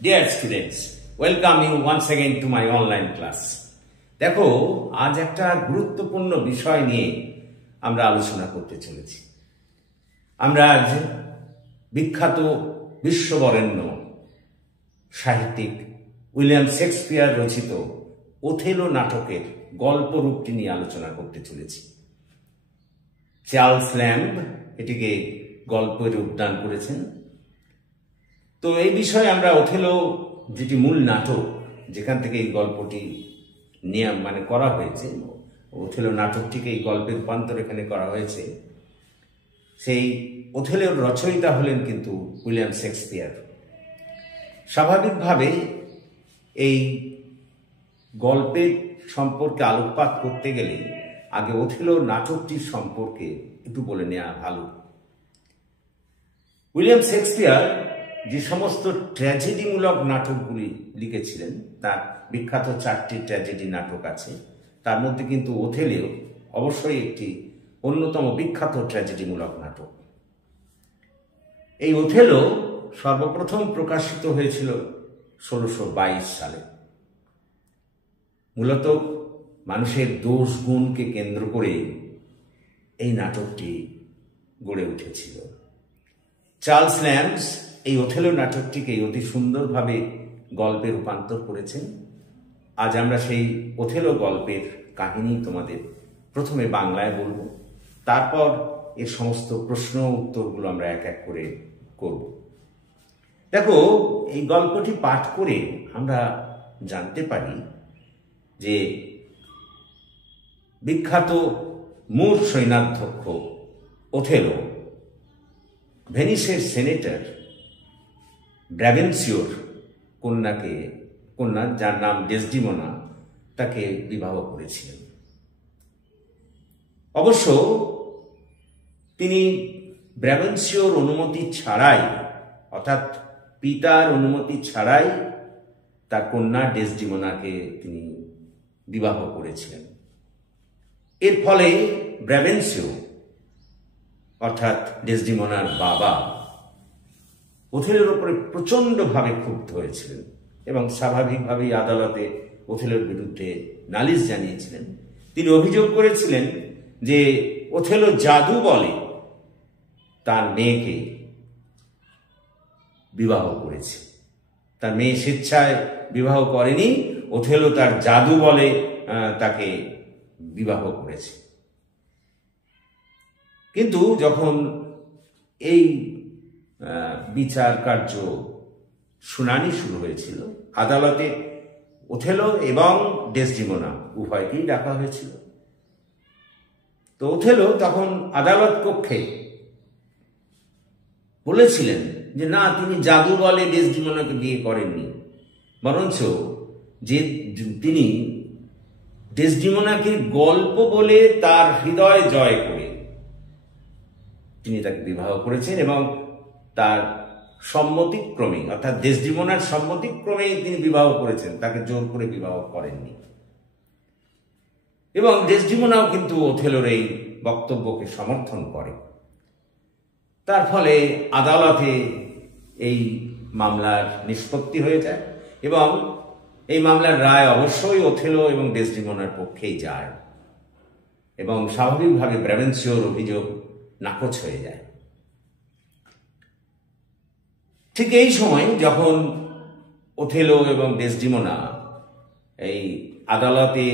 Dear students, welcome you once again to my online class. দেখো আজ একটা গুরুত্বপূর্ণ বিষয় নিয়ে আমরা আলোচনা করতে চলেছি। আমরা আজ বিখ্যাত বিশ্ববরেণ্য সাহিত্যিক উইলিয়াম শেক্সপিয়ার রচিত ওথেলো নাটকের গল্পরূপটি নিয়ে আলোচনা করতে চলেছি। চার্লস ল্যাম্ব এটিকে গল্পের রূপ দান করেছেন। তো এই বিষয়ে আমরা ওথেলো যেটি মূল নাটক, যেখান থেকে এই গল্পটি করা হয়েছে, ওথেলো নাটকটিকে এই গল্পের রূপান্তর এখানে করা হয়েছে, সেই ওথেলোর রচয়িতা হলেন কিন্তু উইলিয়াম শেক্সপিয়ার। স্বাভাবিকভাবে এই গল্পের সম্পর্কে আলোকপাত করতে গেলে আগে ওথেলো নাটকটির সম্পর্কে একটু বলে নেওয়া ভালো। উইলিয়াম শেক্সপিয়ার যে সমস্ত ট্র্যাজেডিমূলক নাটকগুলি লিখেছিলেন, তার বিখ্যাত 4টি ট্র্যাজেডি নাটক আছে, তার মধ্যে কিন্তু ওথেলো অবশ্যই একটি অন্যতম বিখ্যাত ট্র্যাজেডিমূলক নাটক। এই ওথেলো সর্বপ্রথম প্রকাশিত হয়েছিল 1622 সালে। মূলত মানুষের দোষ গুণকে কেন্দ্র করে এই নাটকটি গড়ে উঠেছিল। চার্লস ল্যাম্ব এই ওথেলো নাটকটিকে অতি সুন্দরভাবে গল্পে রূপান্তর করেছেন। আজ আমরা সেই ওথেলো গল্পের কাহিনী তোমাদের প্রথমে বাংলায় বলবো, তারপর এর সমস্ত প্রশ্ন উত্তরগুলো আমরা এক এক করে করব। দেখো, এই গল্পটি পাঠ করে আমরা জানতে পারি যে বিখ্যাত মূর সৈন্যাধ্যক্ষ ওথেলো ভেনিসের সেনেটর ব্রাবেন্সিওর কন্যা, যার নাম ডেসডিমোনা, তাকে বিবাহ করেছিলেন। অবশ্য তিনি ব্রাবেন্সিওর অনুমতি ছাড়াই, অর্থাৎ পিতার অনুমতি ছাড়াই তার কন্যা ডেসডিমোনাকে তিনি বিবাহ করেছিলেন। এর ফলে ব্রাবেন্সিও অর্থাৎ ডেসডিমোনার বাবা ওথেলোর উপরে প্রচণ্ডভাবে ক্ষুব্ধ হয়েছিলেন এবং স্বাভাবিকভাবেই আদালতে ওথেলোর বিরুদ্ধে নালিশ জানিয়েছিলেন। তিনি অভিযোগ করেছিলেন যে ওথেলো জাদু বলে তার মেয়েকে বিবাহ করেছে। তার মেয়ে স্বেচ্ছায় বিবাহ করেনি, ওথেলো তার জাদু বলে তাকে বিবাহ করেছে। কিন্তু যখন এই বিচার কার্য শুনানি শুরু হয়েছিল, আদালতে ওথেলো এবং ডেসডিমোনা উভয়কেই ডাকা হয়েছিল। তো ওথেলো তখন আদালত কক্ষে বলেছিলেন যে না, তিনি জাদু বলে ডেসডিমোনাকে বিয়ে করেননি, বরঞ্চ যে তিনি ডেসডিমোনাকে গল্প বলে তার হৃদয় জয় করে তিনি তাকে বিবাহ করেছেন এবং তার সম্মতিক্রমে, অর্থাৎ ডেসডিমোনার সম্মতিক্রমেই তিনি বিবাহ করেছেন, তাকে জোর করে বিবাহ করেননি। এবং ডেসডিমোনাও কিন্তু ওথেলোর এই বক্তব্যকে সমর্থন করে। তার ফলে আদালতে এই মামলার নিষ্পত্তি হয়ে যায় এবং এই মামলার রায় অবশ্যই ওথেলো এবং ডেসডিমোনার পক্ষেই যায় এবং স্বাভাবিকভাবে ব্রাবেন্সিওর অভিযোগ নাকচ হয়ে যায়। ঠিক এই সময় যখন ওথেলো এবং ডেসডিমোনা এই আদালতে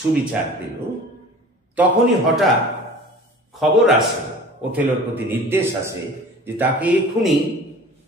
সুবিচার পেল, তখনই হঠাৎ খবর আসে, ওথেলোর প্রতি নির্দেশ আসে যে তাকে এক্ষুনি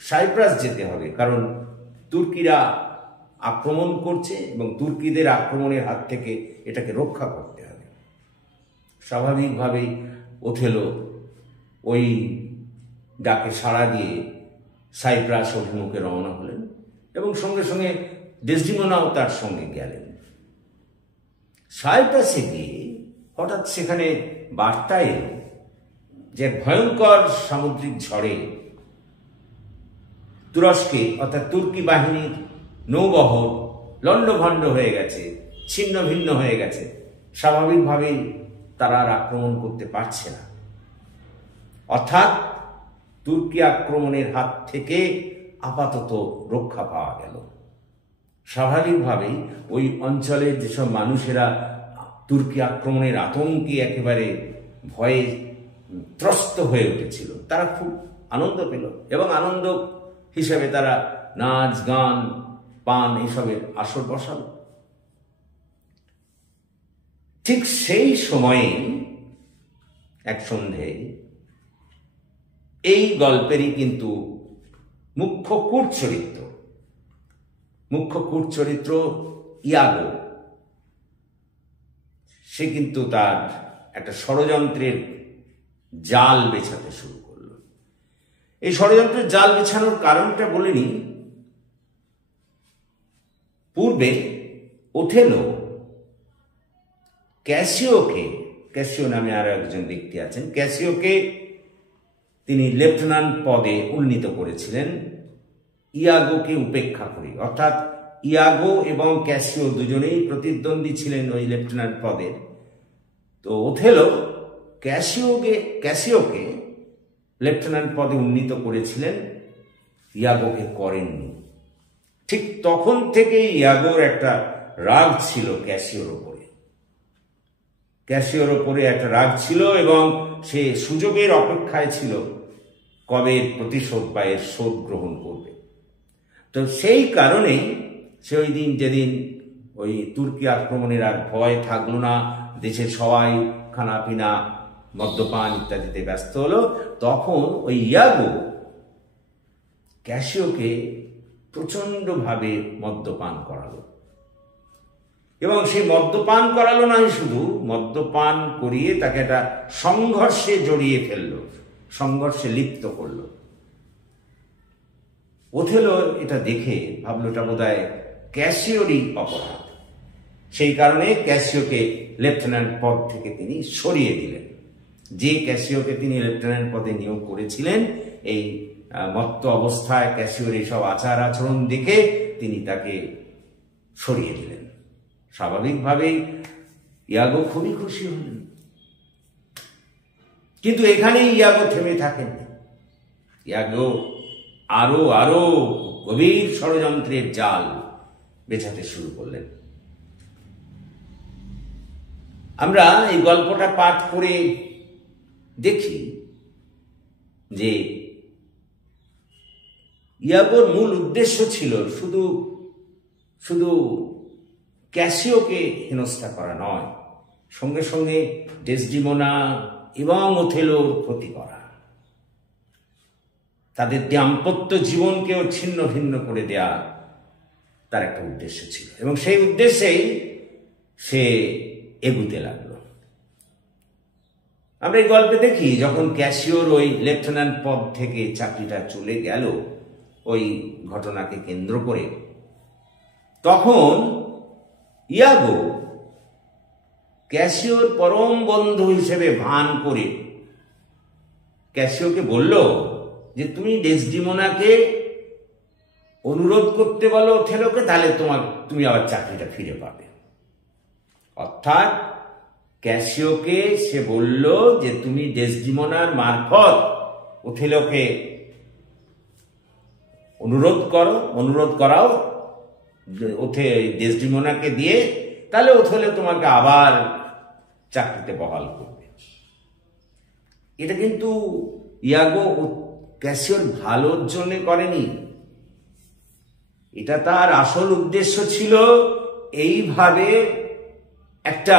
সাইপ্রাস যেতে হবে, কারণ তুর্কিরা আক্রমণ করছে এবং তুর্কিদের আক্রমণের হাত থেকে এটাকে রক্ষা করতে হবে। স্বাভাবিকভাবেই ওথেলো ওই ডাকে সাড়া দিয়ে সাইপ্রাস অভিমুখে রওনা হলেন এবং সঙ্গে সঙ্গে ডেসডিমোনাও তার সঙ্গে গেলেন। সাইপ্রাসে গিয়ে হঠাৎ সেখানে বার্তা এলো যে ভয়ঙ্কর সামুদ্রিক ঝড়ে তুরস্কে, অর্থাৎ তুর্কি বাহিনীর নৌবহর লণ্ডভণ্ড হয়ে গেছে, ছিন্ন ভিন্ন হয়ে গেছে। স্বাভাবিকভাবেই তারা আর আক্রমণ করতে পারছে না, অর্থাৎ তুর্কি আক্রমণের হাত থেকে আপাতত রক্ষা পাওয়া গেল। স্বাভাবিকভাবেই ওই অঞ্চলের যেসব মানুষেরা তুর্কি আক্রমণের আতঙ্কে একেবারে ভয়ে ত্রস্ত হয়ে উঠেছিল, তারা খুব আনন্দ পেল এবং আনন্দ হিসেবে তারা নাচ গান পান এসবের আসর বসাল। ঠিক সেই সময়ে এক সন্ধ্যায় এই গল্পেরই কিন্তু মুখ্য কূট চরিত্র ইয়াগো, সে কিন্তু তার একটা ষড়যন্ত্রের জাল বেছাতে শুরু করলো। এই ষড়যন্ত্রের জাল বেছানোর কারণটা বলিনি। পূর্বে ওথেলো ক্যাসিও নামে আরো একজন ব্যক্তি আছেন, ক্যাসিওকে তিনি লেফটেন্যান্ট পদে উন্নীত করেছিলেন ইয়াগোকে উপেক্ষা করে। অর্থাৎ ইয়াগো এবং ক্যাসিও দুজনেই প্রতিদ্বন্দ্বী ছিলেন ওই লেফটেন্যান্ট পদের। তো ওথেলো ক্যাসিওকে লেফটেন্যান্ট পদে উন্নীত করেছিলেন, ইয়াগোকে করেননি। ঠিক তখন থেকেই ইয়াগোর একটা রাগ ছিল ক্যাসিওর ওপরে একটা রাগ ছিল এবং সে সুযোগের অপেক্ষায় ছিল কবে প্রতিশোধ বা এর শোধ গ্রহণ করবে। তো সেই কারণেই সে ওই দিন, যেদিন ওই তুর্কি আক্রমণের আর ভয় থাকলো না, দেশের সবাই খানাপিনা মদ্যপান ইত্যাদিতে ব্যস্ত হলো, তখন ওই ইয়াগো ক্যাসিওকে প্রচন্ডভাবে মদ্যপান করালো। এবং সেই মদ্যপান করালো নয়, শুধু মদ্যপান করিয়ে তাকে একটা সংঘর্ষে জড়িয়ে ফেললো, সংঘর্ষে লিপ্ত করলো। ওথেলো এটা দেখে ভাবলো এটা বোধহয় ক্যাসিওরই অপরাধ। সেই কারণে ক্যাসিওকে লেফটেন্যান্ট পদ থেকে তিনি সরিয়ে দিলেন। যে ক্যাসিওকে তিনি লেফটেন্যান্ট পদে নিয়োগ করেছিলেন, এই মত্ত অবস্থায় ক্যাসিওর এইসব আচার আচরণ দেখে তিনি তাকে সরিয়ে দিলেন। স্বাভাবিকভাবেই ইয়াগো খুবই খুশি হলেন। কিন্তু এখানেই ইয়াগো থেমে থাকেননি। ইয়াগো আরো গভীর ষড়যন্ত্রের জাল বেছাতে শুরু করলেন। আমরা এই গল্পটা পাঠ করে দেখি যে ইয়াগোর মূল উদ্দেশ্য ছিল শুধু ক্যাসিওকে হেনস্থা করা নয়, সঙ্গে সঙ্গে ডেসডিমোনা এবং ওথেলোর ক্ষতি করা, তাদের দাম্পত্য জীবনকেও ছিন্ন ভিন্ন করে দেয়া তার একটা উদ্দেশ্য ছিল। এবং সেই উদ্দেশ্যেই সে এগুতে লাগলো। আমরা এই গল্পে দেখি যখন ক্যাসিওর ওই লেফটেন্যান্ট পদ থেকে চাকরিটা চলে গেল ওই ঘটনাকে কেন্দ্র করে, তখন ইয়াগো ক্যাসিওর পরম বন্ধু হিসেবে ভান করে ক্যাসিওকে বলল যে তুমি ডেসডিমোনাকে অনুরোধ করতে বলো ওথেলোকে, তাহলে তুমি আবার চাকরিটা ফিরে পাবে। অর্থাৎ ক্যাসিওকে সে বলল যে তুমি ডেসডিমোনার মারফত ওথেলোকে অনুরোধ করাও ডেসডিমোনাকে দিয়ে, তাহলে ওথেলো তোমাকে আবার চাকরিতে বহাল করবে। এটা কিন্তু ইয়াগো ক্যাসিওর ভালোর জন্য করেনি, এটা তার আসল উদ্দেশ্য ছিল এইভাবে একটা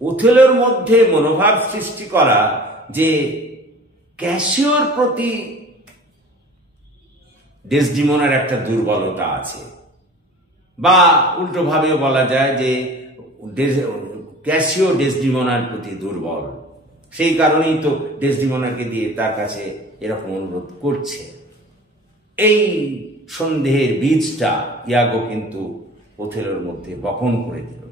ওথেলোর মধ্যে মনোভাব সৃষ্টি করা যে ক্যাসিওর প্রতি ডেসডিমোনার একটা দুর্বলতা আছে, বা উল্টোভাবেও বলা যায় যে ক্যাসিও ডেসডিমোনার প্রতি দুর্বল। সেই কারণেই তো ডেসডিমোনাকে দিয়ে তার কাছে এরকম অনুরোধ করছে। এই সন্দেহের বীজটা ইয়াগো কিন্তু ওথেলোর মধ্যে বপন করে দিল।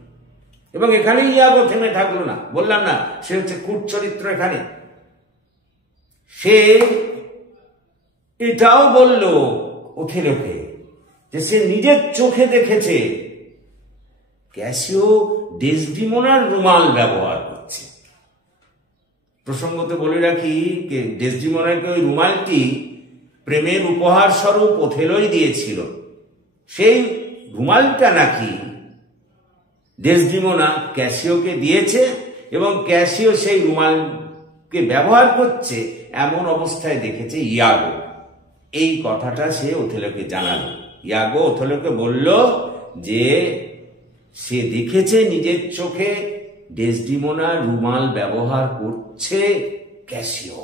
এবং এখানেই ইয়াগো থেমে থাকলো না, বললাম না সে হচ্ছে কূট চরিত্র। এখানে সে এটাও বলল ওথেলোকে যে সে নিজের চোখে দেখেছে ক্যাসিও ডেসডিমোনার রুমাল ব্যবহার করছে। প্রসঙ্গত বলে রাখি ডেসডিমোনাকে ওই রুমালটি প্রেমের উপহার স্বরূপ ওথেলোই দিয়েছিল, সেই রুমালটা নাকি ডেসডিমোনা ক্যাসিওকে দিয়েছে এবং ক্যাসিও সেই রুমালকে ব্যবহার করছে এমন অবস্থায় দেখেছে ইয়াগো। এই কথাটা সে ওথেলোকে জানালো। ইয়াগো ওথেলোকে বলল যে সে দেখেছে নিজের চোখে ডেসডিমোনা রুমাল ব্যবহার করছে ক্যাসিও।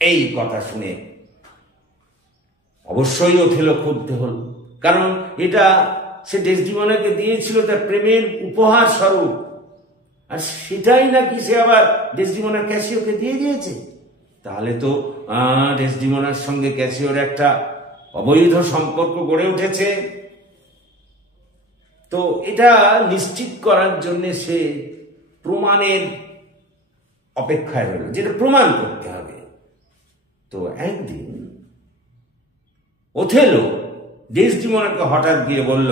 এই কথা শুনে অবশ্যই ওথেলো ক্ষুব্ধ হল, কারণ এটা সে ডেসডিমোনাকে দিয়েছিল তার প্রেমের উপহার স্বরূপ, আর সেটাই নাকি সে আবার ডেসডিমোনা ক্যাসিওকে দিয়ে দিয়েছে। তাহলে তো ডেসডিমোনার সঙ্গে ক্যাসিওর একটা অবৈধ সম্পর্ক গড়ে উঠেছে। তো এটা নিশ্চিত করার জন্য সে প্রমাণের অপেক্ষায় রইল, যেটা প্রমাণ করতে হবে। তো একদিন ওথেলো ডেসডিমোনাকে হঠাৎ গিয়ে বলল,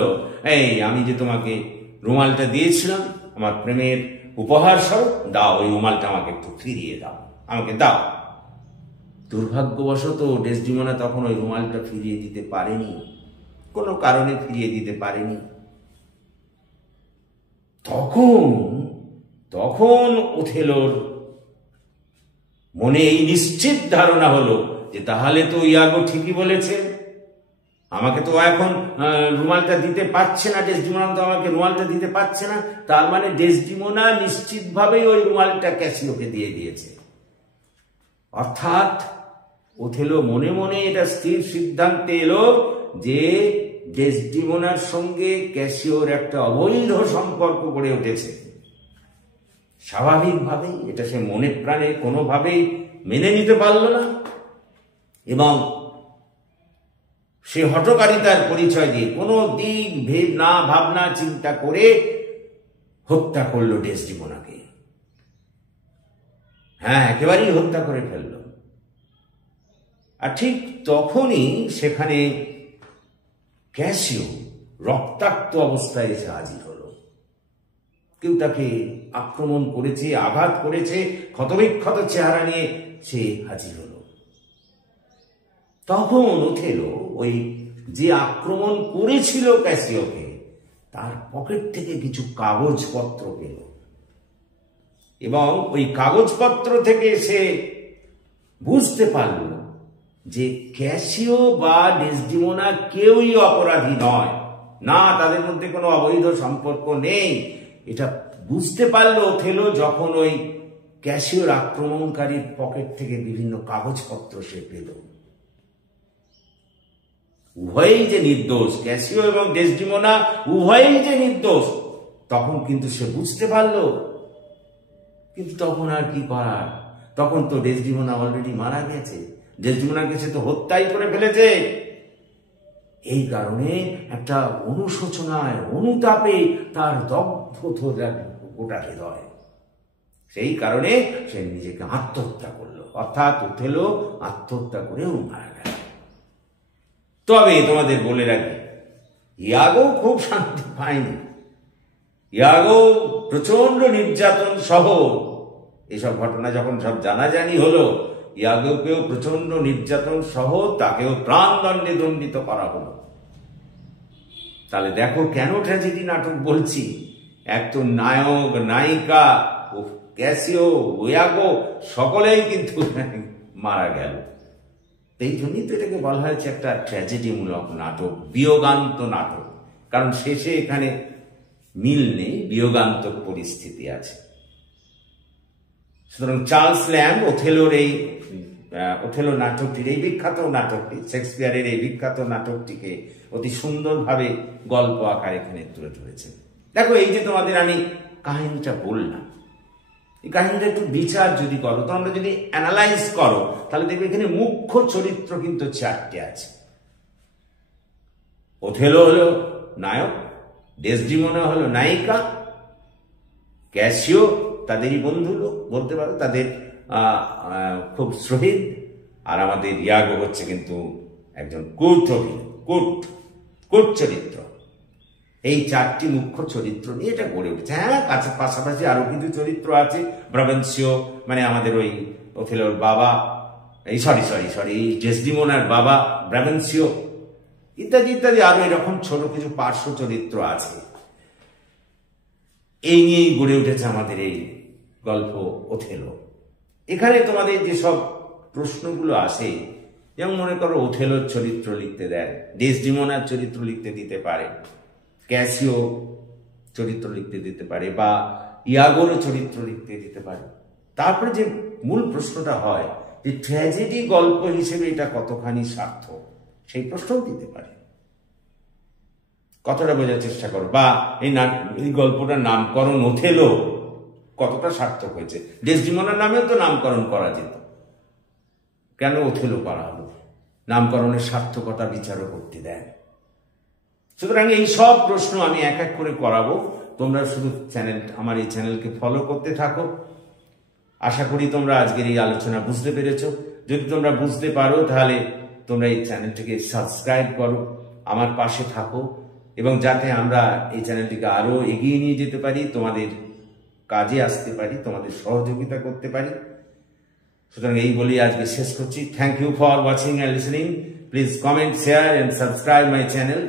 এই আমি যে তোমাকে রুমালটা দিয়েছিলাম আমার প্রেমের উপহার স্বরূপ, দাও ওই রুমালটা আমাকে একটু ফিরিয়ে দাও, আমাকে দাও। দুর্ভাগ্যবশত ডেসডিমোনা তখন ওই রুমালটা ফিরিয়ে দিতে পারেনি, কোনো কারণে ফিরিয়ে দিতে পারেনি। তখন ওথেলোর মনে এই নিশ্চিত ধারণা হলো যে তাহলে তো ইয়াগো ঠিকই বলেছে, আমাকে তো এখন রুমালটা দিতে পারছে না, ডেসডিমোনা তো আমাকে রুমালটা দিতে পারছে না, তার মানে ডেসডিমোনা নিশ্চিতভাবেই ওই রুমালটা ক্যাসিওকে দিয়ে দিয়েছে। অর্থাৎ ওথেলো মনে মনে এটা স্থির সিদ্ধান্তে এলো যে ডেসডিমোনার সঙ্গে ক্যাসিওর একটা অবৈধ সম্পর্ক গড়ে উঠেছে। স্বাভাবিকভাবেই এটা সে মনে প্রাণে কোনোভাবেই মেনে নিতে পারল না এবং সে হঠকারিতার পরিচয় দিয়ে কোনো দিক ভেদ না ভাবনা চিন্তা করে হত্যা করলো ডেসডিমোনাকে। হ্যাঁ, একেবারেই হত্যা করে ফেলল। আর ঠিক তখনই সেখানে ক্যাসিও রক্তাক্ত অবস্থায় এসে হাজির হলো। কেউ তাকে আক্রমণ করেছে, আঘাত করেছে, ক্ষতবিক্ষত চেহারা নিয়ে সে হাজির হলো। তখন ওথেলো ওই যে আক্রমণ করেছিল ক্যাসিওকে তার পকেট থেকে কিছু কাগজপত্র পেল এবং ওই কাগজপত্র থেকে সে বুঝতে পারল যে ক্যাসিও বা ডেসডিমোনা কেউই অপরাধী নয়, না তাদের মধ্যে কোনো অবৈধ সম্পর্ক নেই। এটা বুঝতে পারল ওথেলো যখন ওই ক্যাসিওর আক্রমণকারীর পকেট থেকে বিভিন্ন কাগজপত্র সে পেল। উভয়েই যে নির্দোষ, ক্যাসিও এবং ডেসডিমোনা উভয়েই যে নির্দোষ, তখন কিন্তু সে বুঝতে পারল। কিন্তু তখন আর কি করার, তখন তো ডেসডিমোনা অলরেডি মারা গেছে, ডেসডিমোনাকে সে তো হত্যাই করে ফেলেছে। এই কারণে একটা অনুশোচনায় অনুতাপে তার দগ্ধ গোটা হৃদয়। সেই কারণে সে নিজেকে আত্মহত্যা করলো, অর্থাৎ ওথেলো আত্মহত্যা করেও মারা গেল। তবে তোমাদের বলে রাখি, ইয়াগো খুব শান্তি পায়নি। ইয়াগো প্রচন্ড নির্যাতন সহ এসব ঘটনা যখন সব জানাজানি হলো, ইয়াগোকেও প্রচন্ড নির্যাতন সহ তাকেও প্রাণদণ্ডে দণ্ডিত করা হলো। তাহলে দেখো কেন ট্র্যাজেডি নাটক বলছি, এক তো নায়ক নায়িকা ও ক্যাসিও ইয়াগো সকলেই কিন্তু মারা গেল। এই জন্যই তো এটাকে বলা হয়েছে একটা ট্র্যাজেডিমূলক নাটক, বিয়োগান্ত নাটক, কারণ শেষে এখানে মিল নেই, বিয়োগান্তক পরিস্থিতি আছে। সুতরাং চার্লস ল্যাম্ব ওথেলো নাটকটির এই বিখ্যাত নাটকটি, শেক্সপিয়ারের এই বিখ্যাত নাটকটিকে অতি সুন্দরভাবে গল্প আকার এখানে তুলে ধরেছেন। দেখো, এই যে তোমাদের আমি কাহিনীটা বললাম, এই কাহিনীটা একটু বিচার যদি করো, তোমরা যদি অ্যানালাইজ করো, তাহলে দেখবে এখানে মুখ্য চরিত্র কিন্তু 4টে আছে। ওথেলো হলো নায়ক, ডেসডিমোনা হলো নায়িকা, ক্যাসিও তাদেরই বন্ধু লোক বলতে পারো, তাদের খুব শহীদ, আর আমাদের ইয়াগো হচ্ছে কিন্তু একজন কূট চরিত্র। এই 4টি মুখ্য চরিত্র নিয়ে এটা গড়ে উঠেছে। হ্যাঁ, পাশাপাশি আরো কিছু চরিত্র আছে, ব্রাবেন্সিও মানে আমাদের ওই ওথেলোর বাবা, সরি ডেসডিমোনার বাবা ব্রাভেন্সিও ইত্যাদি ইত্যাদি আরো এরকম ছোট কিছু পার্শ্ব চরিত্র আছে। এই নিয়েই গড়ে উঠেছে আমাদের এই গল্প ওথেলো। এখানে তোমাদের যেসব প্রশ্নগুলো আসে, যেমন মনে করো ওথেলোর চরিত্র লিখতে দেয়, ডেসডিমোনার চরিত্র লিখতে দিতে পারে, ক্যাসিও চরিত্র লিখতে দিতে পারে, বা ইয়াগোরও চরিত্র লিখতে দিতে পারে। তারপরে যে মূল প্রশ্নটা হয় যে ট্র্যাজেডি গল্প হিসেবে এটা কতখানি সার্থক, সেই প্রশ্নও দিতে পারে। কতটা বোঝার চেষ্টা করো, বা এই গল্পটার নামকরণ ওথেলো কতটা সার্থক হয়েছে। ডেসডিমোনার নামেও তো নামকরণ করা যেত, কেন ওথেলো করা হলো? নামকরণের সার্থকতা বিচারও করতে দেন। সুতরাং এই সব প্রশ্ন আমি এক এক করে করাবো, তোমরা শুধু আমার এই চ্যানেলকে ফলো করতে থাকো। আশা করি তোমরা আজকের এই আলোচনা বুঝতে পেরেছো। যদি তোমরা বুঝতে পারো তাহলে তোমরা এই চ্যানেলটিকে সাবস্ক্রাইব করো, আমার পাশে থাকো, এবং যাতে আমরা এই চ্যানেলটিকে আরো এগিয়ে নিয়ে যেতে পারি, তোমাদের কাজে আসতে পারি, তোমাদের সহযোগিতা করতে পারি। সুতরাং এই বলি আজকে শেষ করছি। Thank you for watching and listening. Please comment, share and subscribe my channel.